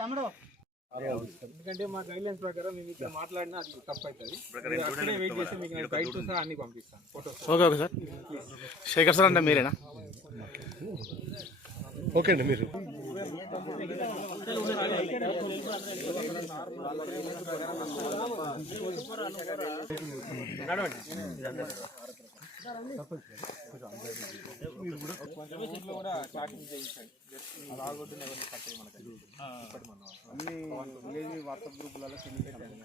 తమ్ముడు ఎందుకంటే మా గైడ్లైన్స్ ప్రకారం మేము ఇక్కడ మాట్లాడినా అది తప్పు అవుతుంది. వెయిట్ చేసి మీకు నేను గైడ్ సహా అన్ని పంపిస్తాను photos. Okay sir. Shekhar sir అంటే మీరేనా? ఓకే అండి. మీరు కూడా చాటింగ్ చేయించండి. రాగొద్దున ఎవరిని కట్టే మనకి అన్ని విలేజ్ వాట్సాప్ గ్రూపులలో సెండ్ చేయండి.